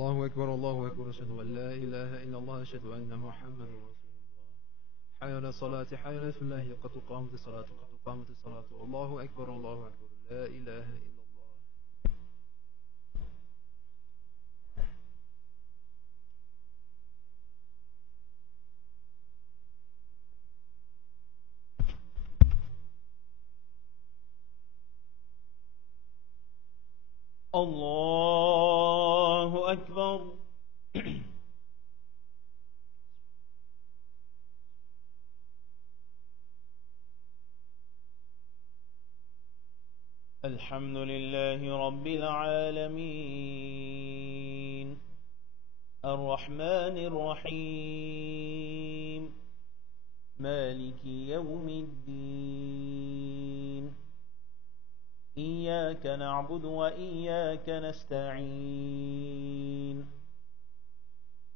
الله أكبر الله أكبر، أشهد أن لا إله إلا الله، أشهد أن محمدا رسول الله. حي على الصلاة، حي على الفلاح، قد قامت الصلاة، قد قامت الصلاة. الله أكبر الله أكبر، لا إله إلا الله. الله أكبر. الحمد لله رب العالمين، الرحمن الرحيم، مالك يوم الدين. إياك نعبد وإياك نستعين.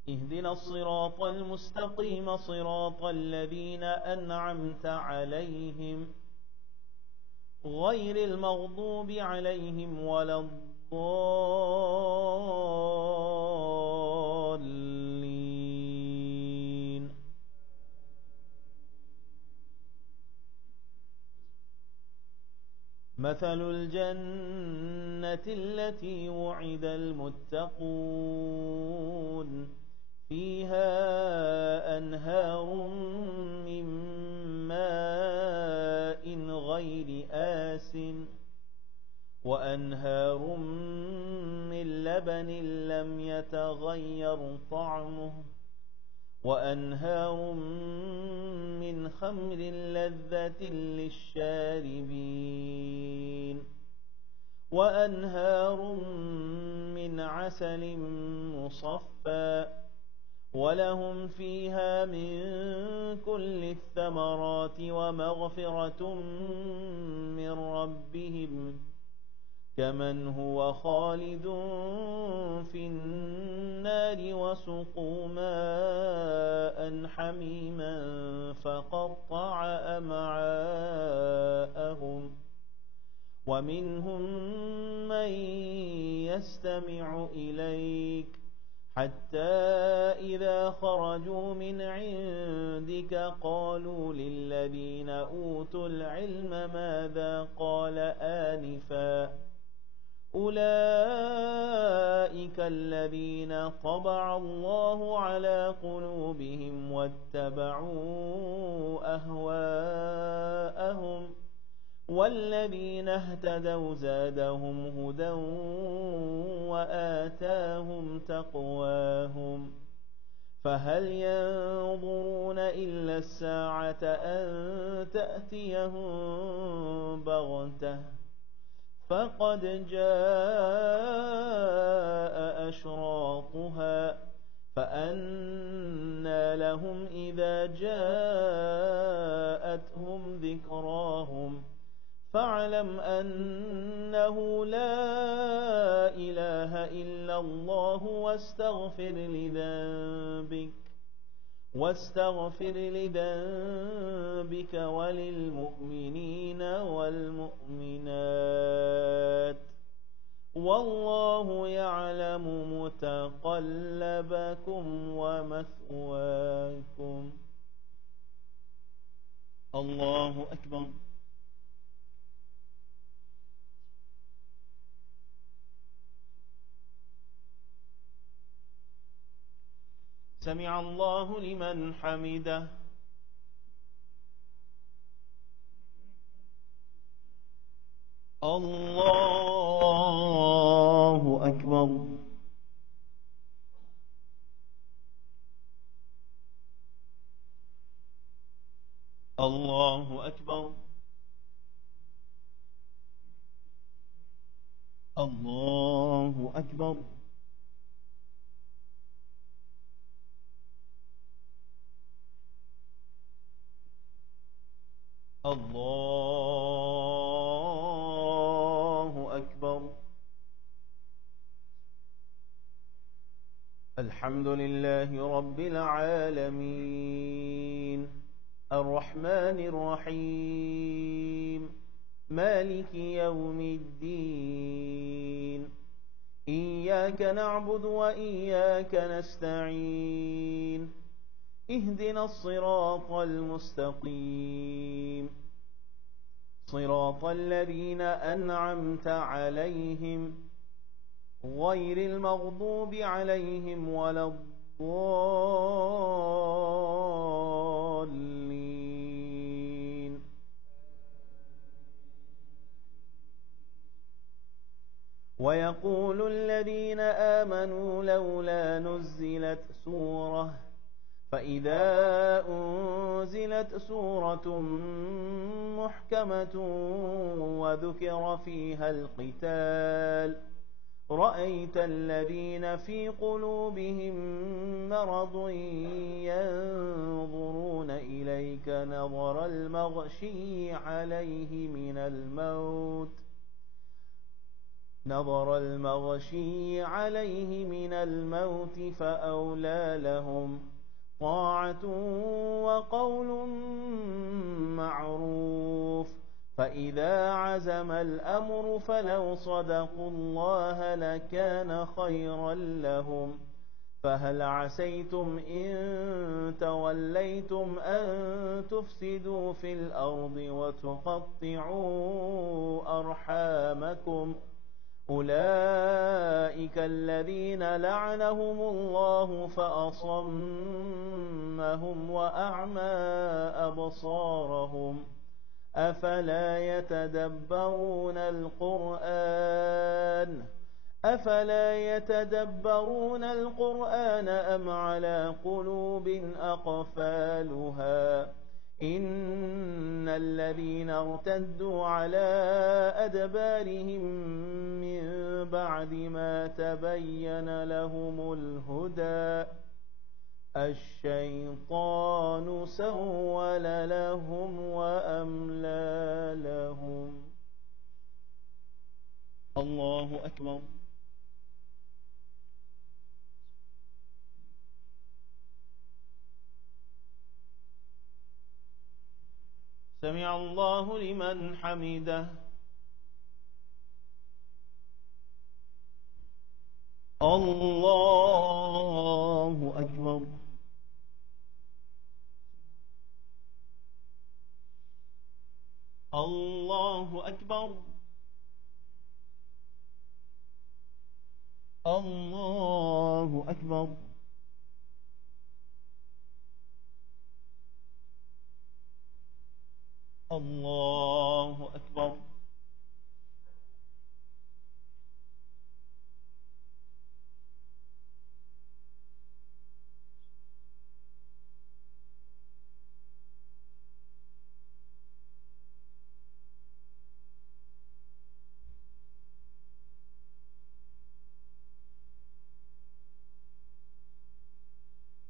اهدنا الصراط المستقيم، صراط الذين أنعمت عليهم غير المغضوب عليهم ولا الضالين. مثل الجنة التي وعد المتقون، فيها أنهار من ماء غير آسٍ، وأنهار من لبن لم يتغير طعمه، وأنهار من خمر لذة للشاربين، وأنهار من عسل مصفى، ولهم فيها من كل الثمرات ومغفرة من ربهم، كمن هو خالد في النار وسقوا ماء حميما فقطع أمعاءهم. ومنهم من يستمع إليك حتى إذا خرجوا من عندك قالوا للذين أوتوا العلم ماذا قال آنفا، أولئك الذين طبع الله على قلوبهم واتبعوا أهواءهم، والذين اهتدوا زادهم هدى وآتاهم تقواهم. فهل ينظرون إلا الساعة أن تأتيهم بغتة، فقد جاء أشراطها، فأنى لهم إذا جاءتهم ذكراهم. فاعلم أنه لا إله إلا الله، واستغفر لذنبك وللمؤمنين والمؤمنات، والله يعلم متقلبكم ومثواكم. الله أكبر. سمع الله لمن حمده. الله أكبر. الله أكبر. الله أكبر. الله أكبر. الحمد لله رب العالمين، الرحمن الرحيم، مالك يوم الدين. إياك نعبد وإياك نستعين اهدنا الصراط المستقيم صراط الذين أنعمت عليهم غير المغضوب عليهم ولا الضالين. ويقول الذين آمنوا لولا نزلت سورة فإذا أنزلت سورة محكمة وذكر فيها القتال رأيت الذين في قلوبهم مرض ينظرون إليك نظر المغشي عليه من الموت فأولى لهم طاعة وقول معروف. فإذا عزم الأمر فلو صدقوا الله لكان خيرا لهم. فهل عسيتم إن توليتم أن تفسدوا في الأرض وتقطعوا أرحامكم أولئك الذين لعنهم الله فأصمهم وأعمى أبصارهم أفلا يتدبرون القرآن أم على قلوب أقفالها إن الذين ارتدوا على أدبارهم من بعد ما تبين لهم الهدى الشيطان سول لهم وأملى لهم. الله أكبر. سمع الله لمن حمده. الله أكبر. الله أكبر. الله أكبر. الله أكبر.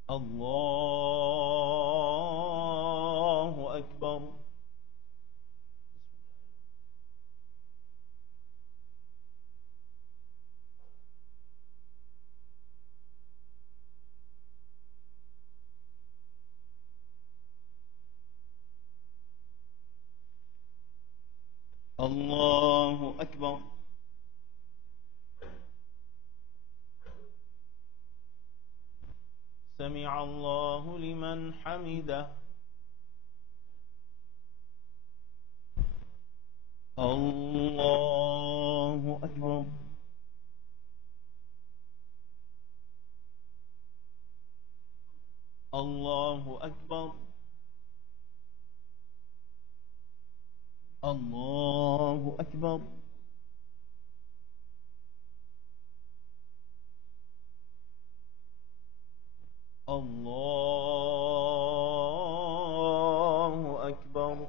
الله أكبر. الله أكبر. سمع الله لمن حمده. الله أكبر. الله أكبر. الله أكبر. الله أكبر.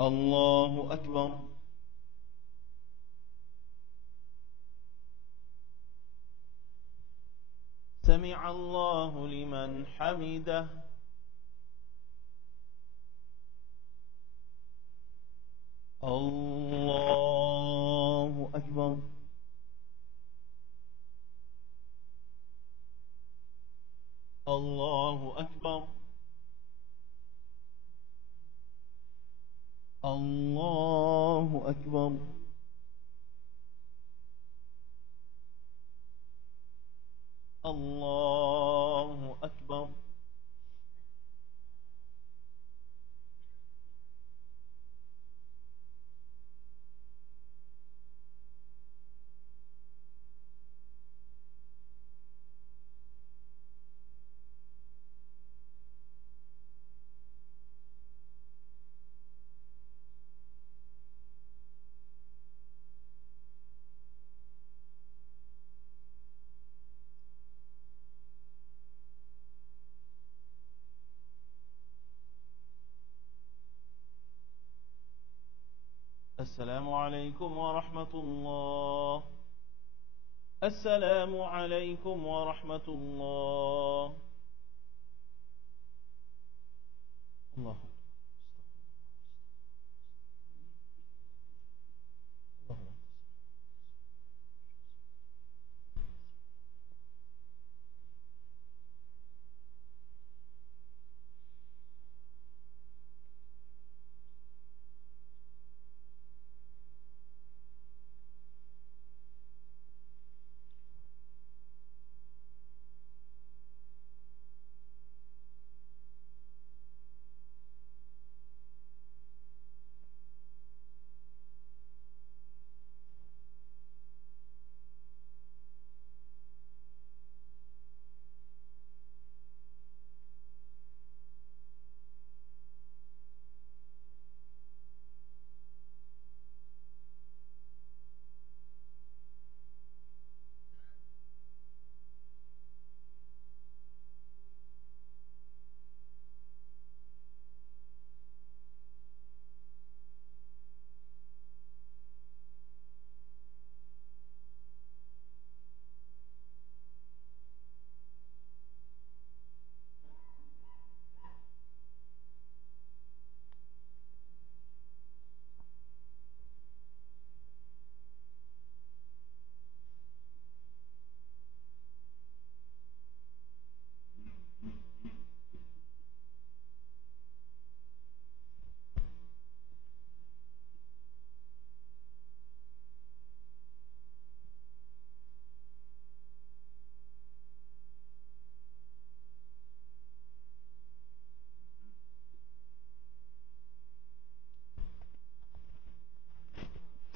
الله أكبر. سمع الله لمن حمده. الله أكبر. الله أكبر. الله أكبر. الله أكبر. السلام عليكم ورحمة الله. السلام عليكم ورحمة الله. الله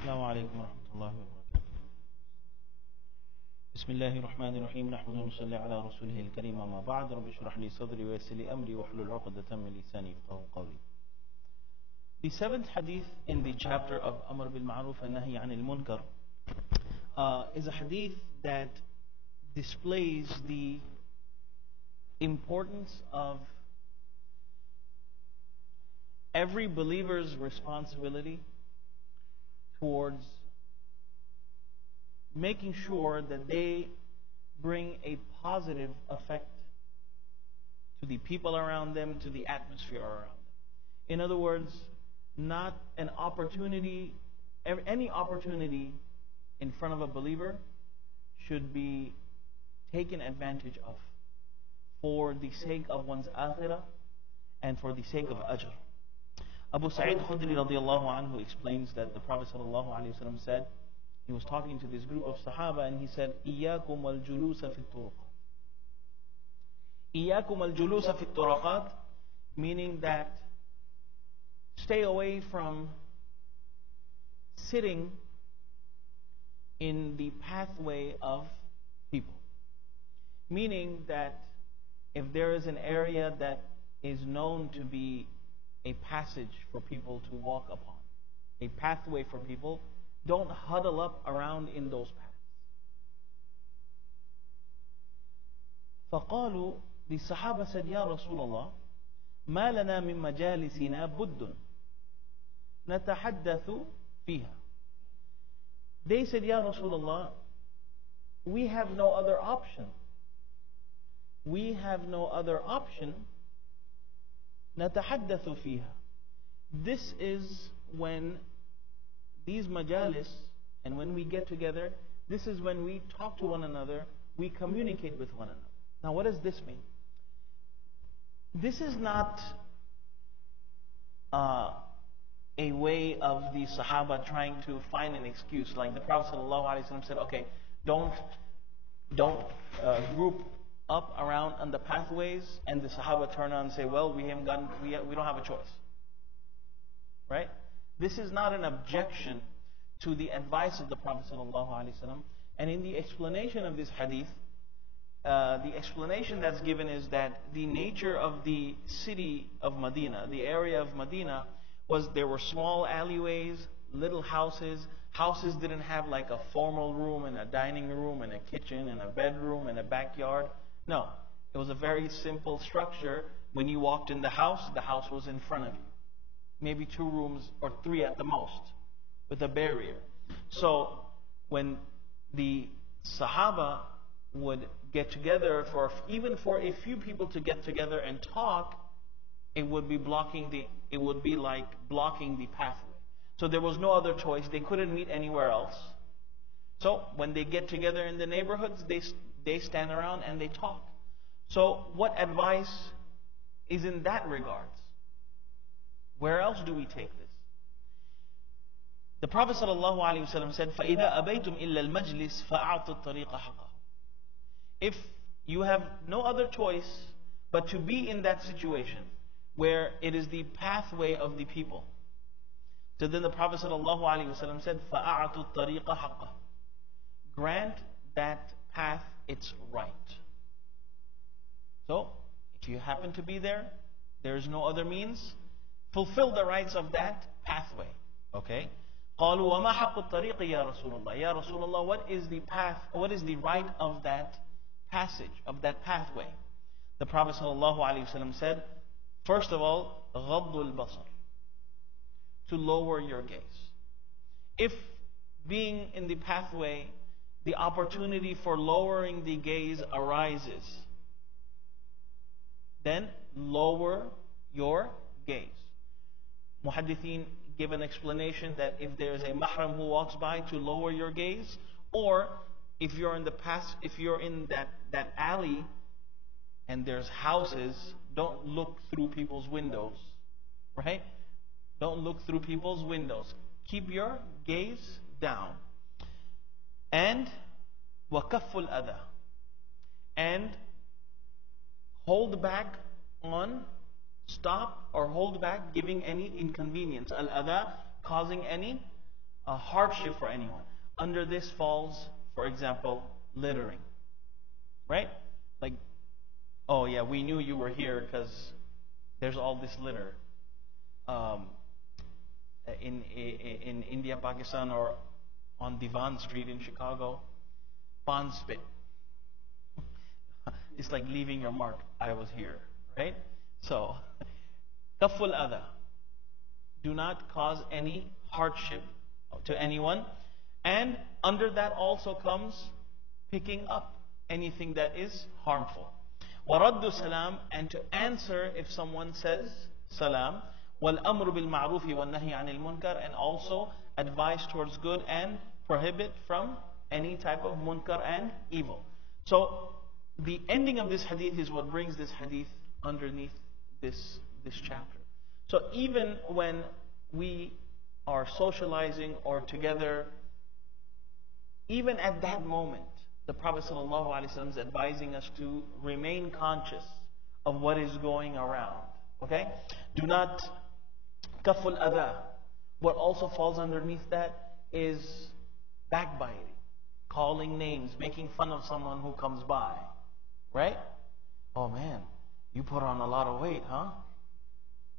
السلام عليكم ورحمة الله وبركاته. بسم الله الرحمن الرحيم. نحمده ونصلي على رسوله الكريم. أما بعد، رب اشرح لي صدري ويسر لي أمري واحلل عقدة من لساني يفقهوا قولي. The seventh hadith in the chapter of Amr bil Ma'ruf and Nahi Anil Munkar is a hadith that displays the importance of every believer's responsibility towards making sure that they bring a positive effect to the people around them, to the atmosphere around them. In other words, not an opportunity, any opportunity in front of a believer should be taken advantage of for the sake of one's akhirah and for the sake of ajr. Abu Sa'id Khudri radiallahu anhu explains that the Prophet sallallahu alaihi wasallam said, he was talking to this group of Sahaba and he said, إِيَّاكُمْ وَالْجُلُوسَ فِي الطُّرُقَاتِ. إِيَّاكُمْ وَالْجُلُوسَ فِي الطُّرُقَاتِ, meaning that stay away from sitting in the pathway of people. Meaning that if there is an area that is known to be a passage for people to walk upon, a pathway for people, don't huddle up around in those paths. فقالوا, the Sahaba said, Ya Rasulullah, ما لنا من مجالسنا بد نتحدث فيها. They said, Ya Rasulullah, we have no other option. We have no other option. نتحدث فيها. This is when these majalis, and when we get together, this is when we talk to one another, we communicate with one another. Now, what does this mean? This is not a way of the Sahaba trying to find an excuse. Like the Prophet ﷺ said, okay, don't group up around on the pathways, and the Sahaba turn around and say, well, we don't have a choice. Right? This is not an objection to the advice of the Prophet ﷺ. And in the explanation of this hadith, the explanation that's given is that the nature of the city of Medina, the area of Medina, was there were small alleyways, little houses. Houses didn't have like a formal room and a dining room and a kitchen and a bedroom and a backyard. No, it was a very simple structure. When you walked in the house was in front of you. Maybe 2 rooms or 3 at the most, with a barrier. So when the Sahaba would get together even for a few people to get together and talk, it would be like blocking the pathway. So there was no other choice. They couldn't meet anywhere else. So when they get together in the neighborhoods, they stand around and they talk. So what advice is in that regards? Where else do we take this? The Prophet ﷺ said, فَإِذَا أَبَيْتُمْ إِلَّا الْمَجْلِسِ فَأَعْطُوا الطَّرِيقَ حَقَّهُ. If you have no other choice but to be in that situation where it is the pathway of the people, so then the Prophet ﷺ said, فَأَعْطُوا الطَّرِيقَ حَقَّهُ. Grant that path its right. So, if you happen to be there, there is no other means, fulfill the rights of that pathway. Okay? قالوا وما حق الطريق يا رسول الله. يا رسول الله, what is the path? What is the right of that passage, of that pathway? The Prophet ﷺ said, first of all, غض البصر, to lower your gaze. If being in the pathway, the opportunity for lowering the gaze arises, then lower your gaze. Muhaddithin give an explanation that if there is a mahram who walks by, to lower your gaze, or if you're in that alley and there's houses, don't look through people's windows, right? Don't look through people's windows. Keep your gaze down. And وَكَفُّ الْأَذَى, and hold back on, stop or hold back giving any inconvenience. Al-adha, causing any hardship for anyone. Under this falls, for example, littering. Right? Like, oh yeah, we knew you were here because there's all this litter. In India, Pakistan, or on Divan Street in Chicago, Pond spit. It's like leaving your mark. I was here, right? So, kaful adha. Do not cause any hardship to anyone. And under that also comes picking up anything that is harmful. Waraddu salam, and to answer if someone says salam. وَالْأَمْرُ بِالْمَعْرُوفِ وَالنَّهِي عَنِ الْمُنْكَرِ, and also advice towards good and prohibit from any type of munkar and evil. So the ending of this hadith is what brings this hadith underneath this chapter. So even when we are socializing or together, even at that moment, the Prophet ﷺ is advising us to remain conscious of what is going around. Okay? Do not kaful adha. What also falls underneath that is backbiting, calling names, making fun of someone who comes by. Right? Oh man, you put on a lot of weight, huh?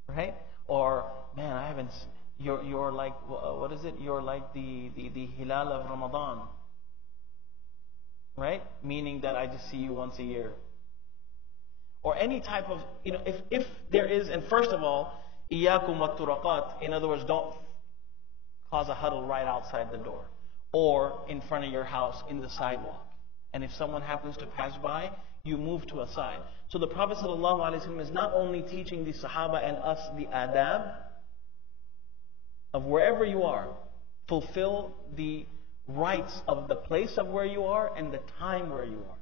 Right? Or man, I haven't. You're like, what is it? You're like the hilal of Ramadan. Right? Meaning that I just see you once a year. Or any type of, if there is, and first of all, إِيَّاكُمْ وَالتُّرَقَاتِ, in other words, don't cause a huddle right outside the door or in front of your house in the sidewalk. And if someone happens to pass by, you move to a side. So the Prophet ﷺ is not only teaching the Sahaba and us the adab of wherever you are, Fulfill the rights of the place of where you are and the time where you are.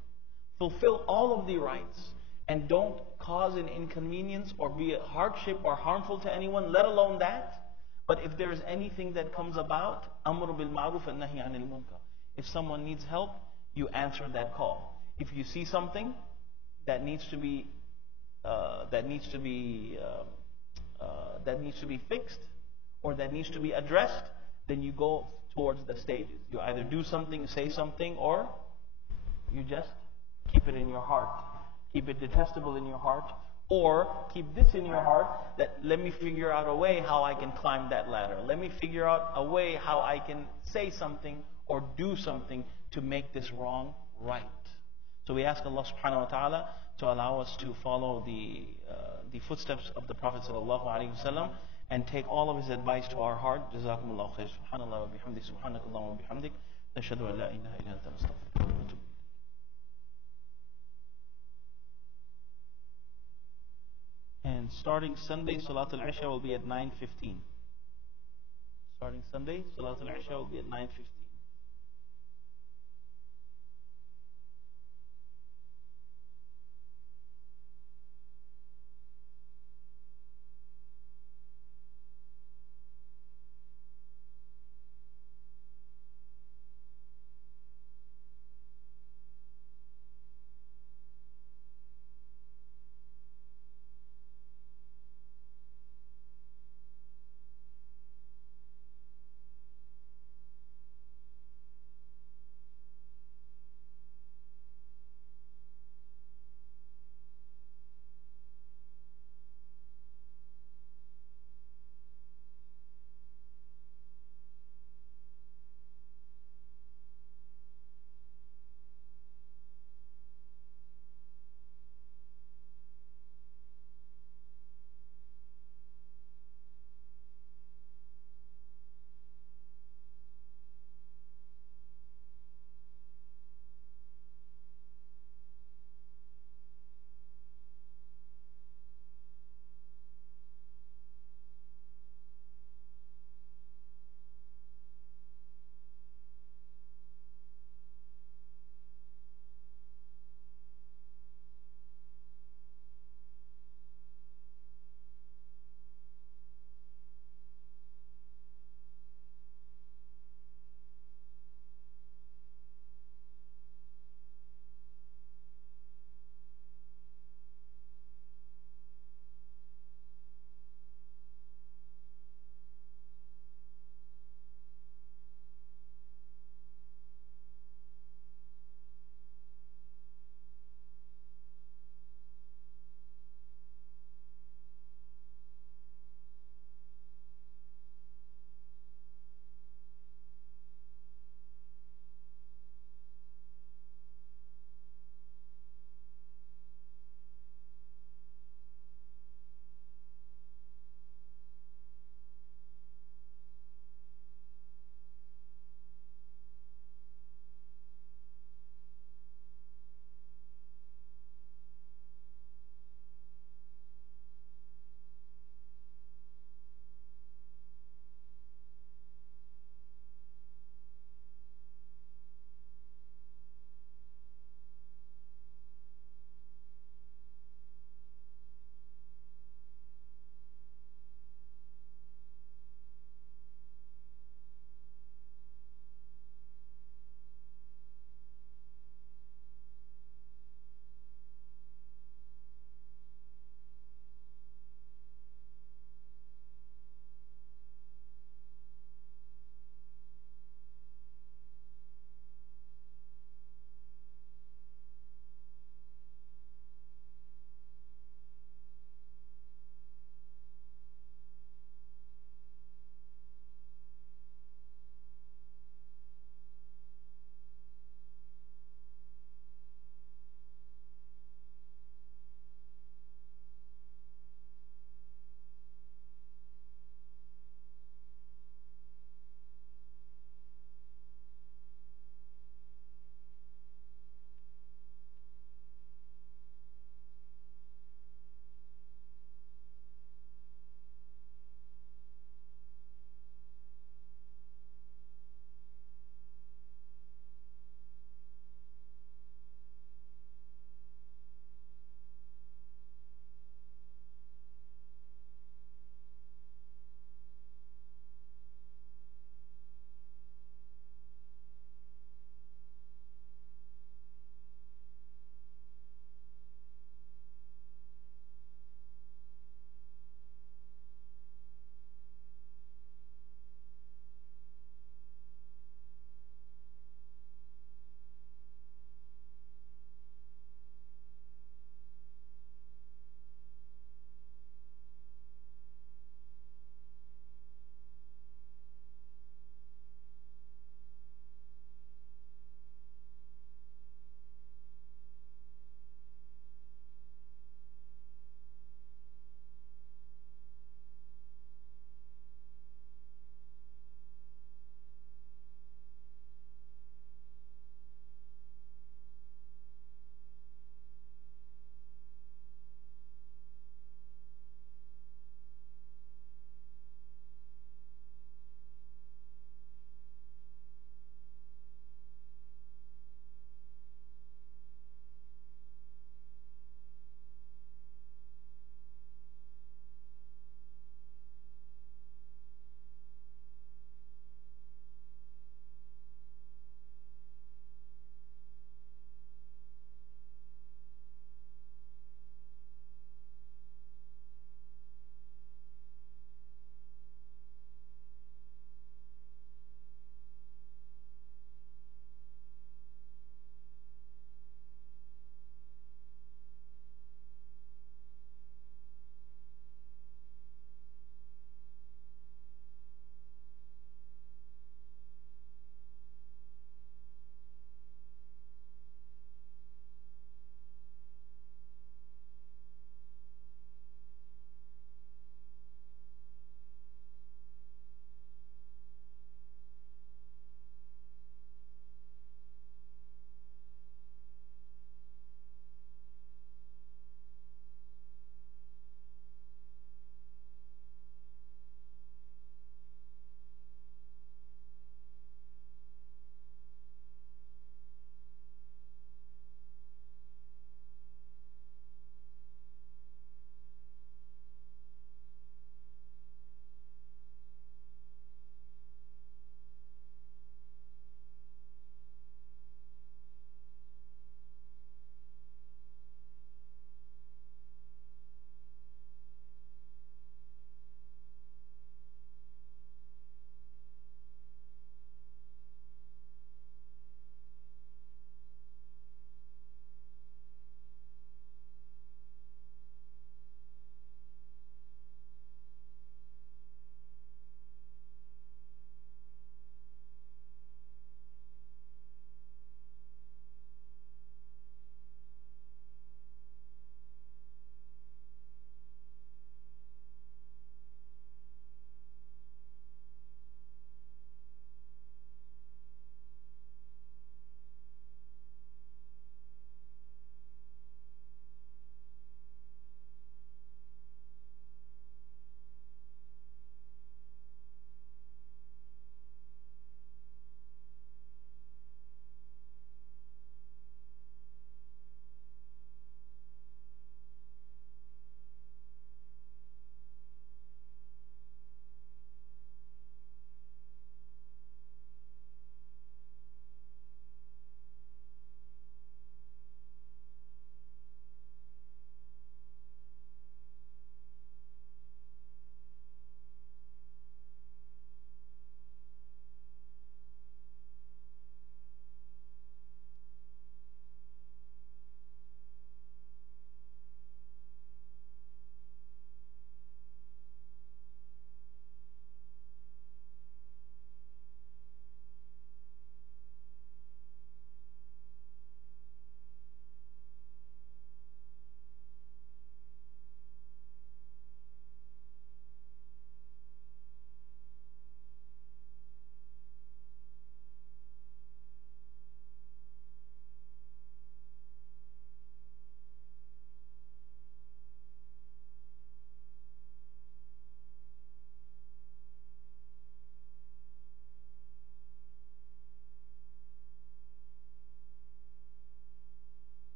Fulfill all of the rights and don't cause an inconvenience or be a hardship or harmful to anyone, let alone that. But if there is anything that comes about, amr bil ma'ruf and nahi anil munkar. If someone needs help, you answer that call. If you see something that needs to be fixed or that needs to be addressed, then you go towards the stages. You either do something, say something, or you just keep it in your heart. Keep it detestable in your heart. Or keep this in your heart, that let me figure out a way how I can climb that ladder. Let me figure out a way how I can say something or do something to make this wrong right. So we ask Allah subhanahu wa ta'ala to allow us to follow the footsteps of the Prophet sallallahu alaihi wasallam and take all of his advice to our heart. Jazakumullahu khair. Subhanallah wa bihamdik. Subhanakallah wa bihamdik. Nashhadu an la ilaha illa anta nastaghfiruka wa natubu. And starting Sunday, Salatul Isha will be at 9:15. Starting Sunday, Salatul Isha will be at 9:15.